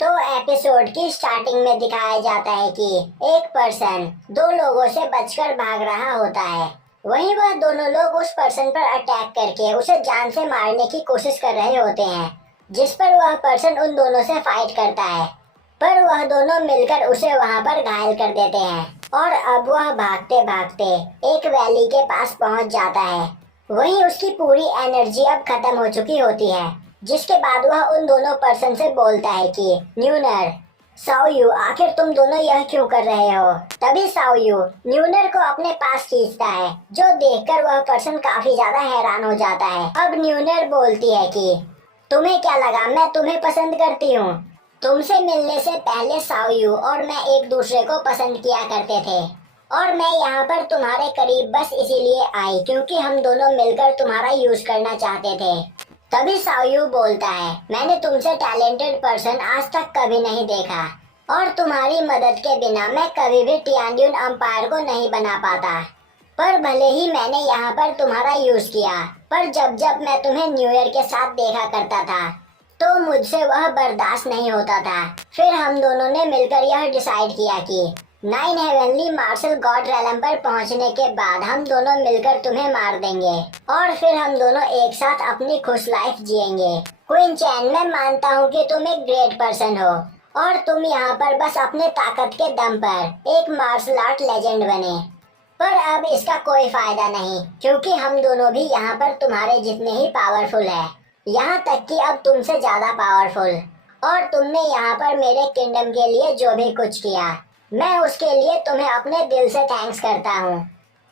तो एपिसोड की स्टार्टिंग में दिखाया जाता है कि एक पर्सन दो लोगों से बचकर भाग रहा होता है। वहीं वह दोनों लोग उस पर्सन पर अटैक करके उसे जान से मारने की कोशिश कर रहे होते हैं, जिस पर वह पर्सन उन दोनों से फाइट करता है, पर वह दोनों मिलकर उसे वहां पर घायल कर देते हैं। और अब वह भागते भागते एक वैली के पास पहुंच जाता है। वहीं उसकी पूरी एनर्जी अब खत्म हो चुकी होती है, जिसके बाद वह उन दोनों पर्सन से बोलता है कि न्यूनर, साओयू, आखिर तुम दोनों यह क्यों कर रहे हो। तभी साओयू न्यूनर को अपने पास खींचता है, जो देखकर वह पर्सन काफी ज्यादा हैरान हो जाता है। अब न्यूनर बोलती है कि तुम्हें क्या लगा मैं तुम्हें पसंद करती हूँ। तुमसे मिलने से पहले साओयू और मैं एक दूसरे को पसंद किया करते थे, और मैं यहाँ पर तुम्हारे करीब बस इसीलिए आई क्योंकि हम दोनों मिलकर तुम्हारा यूज करना चाहते थे। तभी साओयू बोलता है, मैंने तुमसे टैलेंटेड पर्सन आज तक कभी नहीं देखा, और तुम्हारी मदद के बिना मैं कभी भी टियानड्यून अम्पायर को नहीं बना पाता। पर भले ही मैंने यहाँ पर तुम्हारा यूज किया, पर जब जब मैं तुम्हें न्यू ईयर के साथ देखा करता था तो मुझसे वह बर्दाश्त नहीं होता था। फिर हम दोनों ने मिलकर यह डिसाइड किया कि 9 हेवनली मार्शल गॉड रेलम पर पहुंचने के बाद हम दोनों मिलकर तुम्हें मार देंगे, और फिर हम दोनों एक साथ अपनी खुश लाइफ जिएंगे। क्वीन चैन, मैं मानता हूँ कि तुम एक ग्रेट पर्सन हो, और तुम यहाँ पर बस अपने ताकत के दम पर एक मार्शल आर्ट लेजेंड बने, पर अब इसका कोई फायदा नहीं, क्योंकि हम दोनों भी यहाँ पर तुम्हारे जितने ही पावरफुल है, यहाँ तक कि अब तुमसे ज्यादा पावरफुल। और तुमने यहाँ पर मेरे किंगडम के लिए जो भी कुछ किया, मैं उसके लिए तुम्हें अपने दिल से थैंक्स करता हूँ।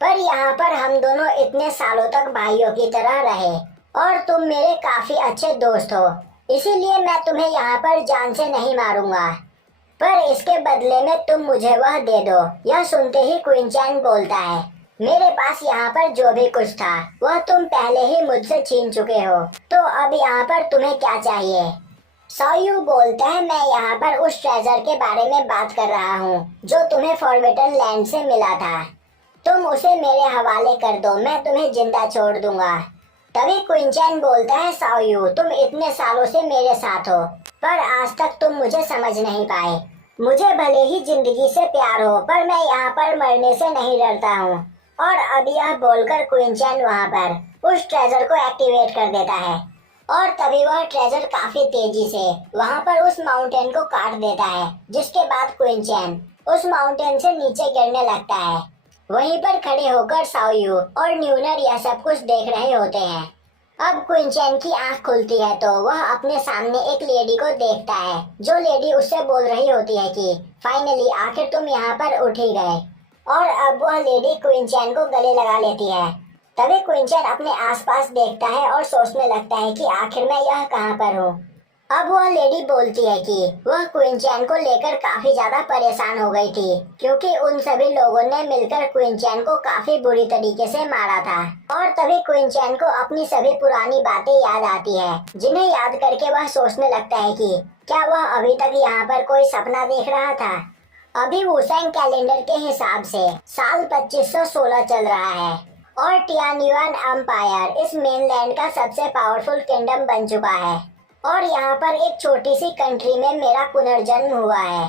पर यहाँ पर हम दोनों इतने सालों तक भाइयों की तरह रहे, और तुम मेरे काफी अच्छे दोस्त हो, इसीलिए मैं तुम्हें यहाँ पर जान से नहीं मारूंगा, पर इसके बदले में तुम मुझे वह दे दो। यह सुनते ही क्वीन चैन बोलता है, मेरे पास यहाँ पर जो भी कुछ था वह तुम पहले ही मुझसे छीन चुके हो, तो अब यहाँ पर तुम्हें क्या चाहिए। साओयू बोलता है, मैं यहाँ पर उस ट्रेजर के बारे में बात कर रहा हूँ जो तुम्हें फॉरबिडन लैंड से मिला था, तुम उसे मेरे हवाले कर दो, मैं तुम्हें जिंदा छोड़ दूंगा। तभी क्वीन चैन बोलता है, साओयू, तुम इतने सालों से मेरे साथ हो, पर आज तक तुम मुझे समझ नहीं पाए। मुझे भले ही जिंदगी से प्यार हो, पर मैं यहाँ पर मरने से नहीं डरता हूँ। और अब यह बोलकर क्वीन चैन वहाँ पर उस ट्रेजर को एक्टिवेट कर देता है, और तभी वह ट्रेजर काफी तेजी से वहाँ पर उस माउंटेन को काट देता है, जिसके बाद क्वीन चैन उस माउंटेन से नीचे गिरने लगता है। वहीं पर खड़े होकर साओयू और न्यूनर यह सब कुछ देख रहे होते हैं। अब क्वीन चैन की आंख खुलती है तो वह अपने सामने एक लेडी को देखता है, जो लेडी उससे बोल रही होती है कि फाइनली आखिर तुम यहाँ पर उठ ही गए। और अब वह लेडी क्वीन चैन को गले लगा लेती है। तभी क्वीन चैन अपने आसपास देखता है और सोचने लगता है कि आखिर मैं यह कहाँ पर हूँ। अब वह लेडी बोलती है कि वह क्वीन चैन को लेकर काफी ज्यादा परेशान हो गई थी, क्योंकि उन सभी लोगों ने मिलकर क्वीन चैन को काफी बुरी तरीके से मारा था। और तभी क्वीन चैन को अपनी सभी पुरानी बातें याद आती है, जिन्हें याद करके वह सोचने लगता है कि क्या वह अभी तक यहाँ पर कोई सपना देख रहा था। अभी वुसेंग कैलेंडर के हिसाब से साल 2516 चल रहा है, और टियानयुआन अम्पायर इस मेनलैंड का सबसे पावरफुल किंगडम बन चुका है, और यहाँ पर एक छोटी सी कंट्री में मेरा पुनर्जन्म हुआ है,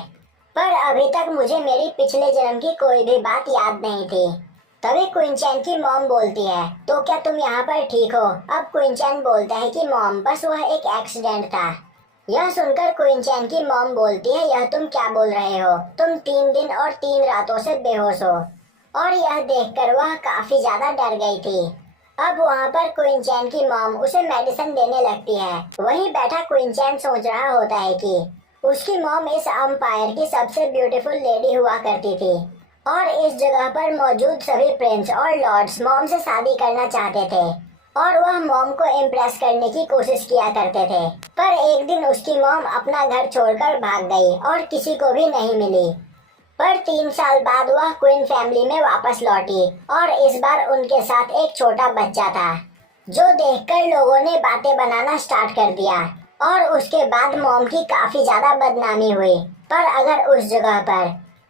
पर अभी तक मुझे मेरी पिछले जन्म की कोई भी बात याद नहीं थी। तभी क्वीन चैन की मॉम बोलती है, तो क्या तुम यहाँ पर ठीक हो। अब क्वीन चैन बोलता है कि मॉम, बस वह एक एक्सीडेंट था। यह सुनकर क्वीन चैन की मॉम बोलती है, यह तुम क्या बोल रहे हो, तुम 3 दिन और 3 रातों से बेहोश हो। और यह देखकर वह काफी ज्यादा डर गई थी। अब वहाँ पर क्वीन चैन की मॉम उसे मेडिसिन देने लगती है। वहीं बैठा क्वीन चैन सोच रहा होता है कि उसकी मॉम इस अम्पायर की सबसे ब्यूटीफुल लेडी हुआ करती थी, और इस जगह पर मौजूद सभी प्रिंस और लॉर्ड्स मॉम से शादी करना चाहते थे, और वह मॉम को इम्प्रेस करने की कोशिश किया करते थे। पर एक दिन उसकी मॉम अपना घर छोड़कर भाग गई और किसी को भी नहीं मिली। पर 3 साल बाद वह क्वीन फैमिली में वापस लौटी, और इस बार उनके साथ एक छोटा बच्चा था, जो देखकर लोगों ने बातें बनाना स्टार्ट कर दिया। और उसके बाद मॉम की काफी ज्यादा बदनामी हुई। पर अगर उस जगह पर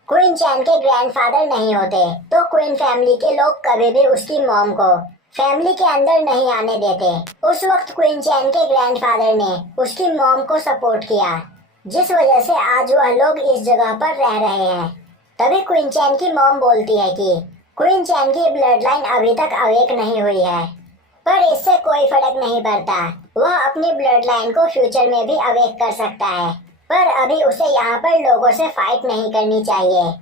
क्वीन चैन के ग्रैंडफादर नहीं होते तो क्वीन फैमिली के लोग कभी भी उसकी मॉम को फैमिली के अंदर नहीं आने देते। उस वक्त क्वीन चैन के ग्रैंडफादर ने उसकी मॉम को सपोर्ट किया, जिस वजह से आज वह लोग इस जगह पर रह रहे हैं। तभी क्वीन चैन की मॉम बोलती है कि क्वीन चैन की ब्लड लाइन अभी तक अवेक नहीं हुई है, पर इससे कोई फर्क नहीं पड़ता। वह अपनी ब्लड लाइन को फ्यूचर में भी अवेक कर सकता है, पर अभी उसे यहाँ पर लोगों से फाइट नहीं करनी चाहिए।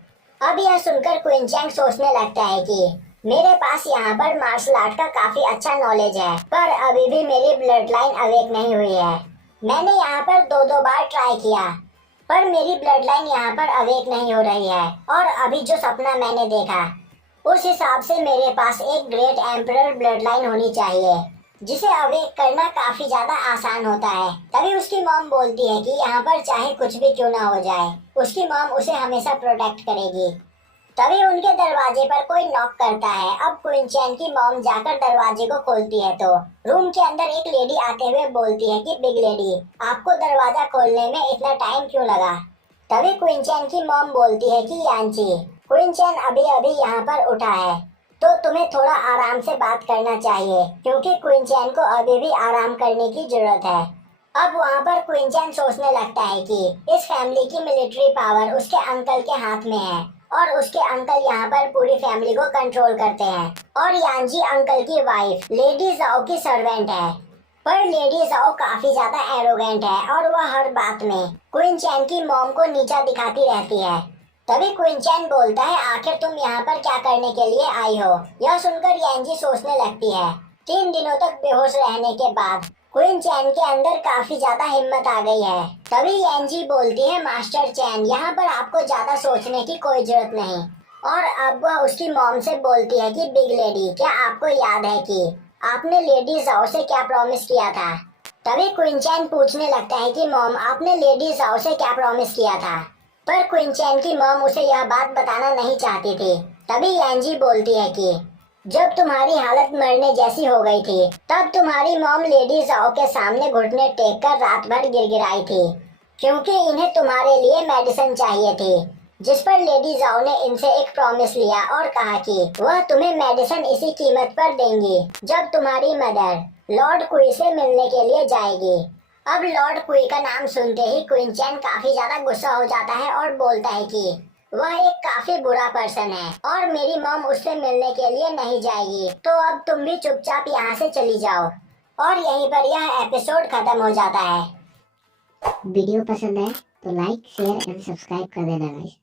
अब यह सुनकर क्वीन चैन सोचने लगता है कि मेरे पास यहाँ पर मार्शल आर्ट का काफी अच्छा नॉलेज है, पर अभी भी मेरी ब्लड लाइन अवेक नहीं हुई है। मैंने यहाँ पर दो बार ट्राई किया, पर मेरी ब्लड लाइन यहाँ पर अवेक नहीं हो रही है। और अभी जो सपना मैंने देखा, उस हिसाब से मेरे पास एक ग्रेट एम्परर ब्लड लाइन होनी चाहिए, जिसे अवेक करना काफी ज्यादा आसान होता है। तभी उसकी मॉम बोलती है कि यहाँ पर चाहे कुछ भी क्यों ना हो जाए, उसकी मॉम उसे हमेशा प्रोटेक्ट करेगी। तभी उनके दरवाजे पर कोई नॉक करता है। अब क्वीन चैन की मॉम जाकर दरवाजे को खोलती है तो रूम के अंदर एक लेडी आते हुए बोलती है कि बिग लेडी, आपको दरवाजा खोलने में इतना टाइम क्यों लगा? तभी क्वीन चैन की मॉम बोलती है कि यांची, क्वीन चैन अभी अभी यहाँ पर उठा है, तो तुम्हें थोड़ा आराम से बात करना चाहिए, क्योंकि क्वीन चैन को अभी भी आराम करने की जरूरत है। अब वहाँ पर क्वीन चैन सोचने लगता है कि इस फैमिली की मिलिट्री पावर उसके अंकल के हाथ में है, और उसके अंकल यहाँ पर पूरी फैमिली को कंट्रोल करते हैं। और यांजी अंकल की वाइफ लेडी जाओ की सर्वेंट है, पर लेडी जाओ काफी ज्यादा एरोगेंट है और वह हर बात में क्वीन चैन की मॉम को नीचा दिखाती रहती है। तभी क्वीन चैन बोलता है, आखिर तुम यहाँ पर क्या करने के लिए आई हो? यह सुनकर यांजी सोचने लगती है। 3 दिनों तक बेहोश रहने के बाद क्वीन चैन के अंदर काफी ज्यादा हिम्मत आ गई है। तभी यांजी बोलती है, मास्टर चैन, यहाँ पर आपको ज्यादा सोचने की कोई जरूरत नहीं। और अब वह उसकी मॉम से बोलती है कि बिग लेडी, क्या आपको याद है कि आपने लेडी जाओ से क्या प्रॉमिस किया था? तभी क्वीन चैन पूछने लगता है कि मॉम, आपने लेडी जाओ से क्या प्रॉमिस किया था? पर क्वीन चैन की मॉम उसे यह बात बताना नहीं चाहती थी। तभी यांजी बोलती है कि जब तुम्हारी हालत मरने जैसी हो गई थी, तब तुम्हारी मॉम लेडी जाओ के सामने घुटने टेक कर रात भर गिड़गिड़ाई थी, क्योंकि इन्हें तुम्हारे लिए मेडिसिन चाहिए थी। जिस पर लेडी जाओ ने इनसे एक प्रॉमिस लिया और कहा कि वह तुम्हें मेडिसिन इसी कीमत पर देंगी जब तुम्हारी मदर लॉर्ड कुई से मिलने के लिए जाएगी। अब लॉर्ड कुई का नाम सुनते ही क्वीन चैन काफी ज्यादा गुस्सा हो जाता है और बोलता है कि वह एक काफी बुरा पर्सन है और मेरी मॉम उससे मिलने के लिए नहीं जाएगी, तो अब तुम भी चुपचाप यहाँ से चली जाओ। और यहीं पर यह एपिसोड खत्म हो जाता है। वीडियो पसंद है तो लाइक, शेयर एंड सब्सक्राइब कर देना गाइस।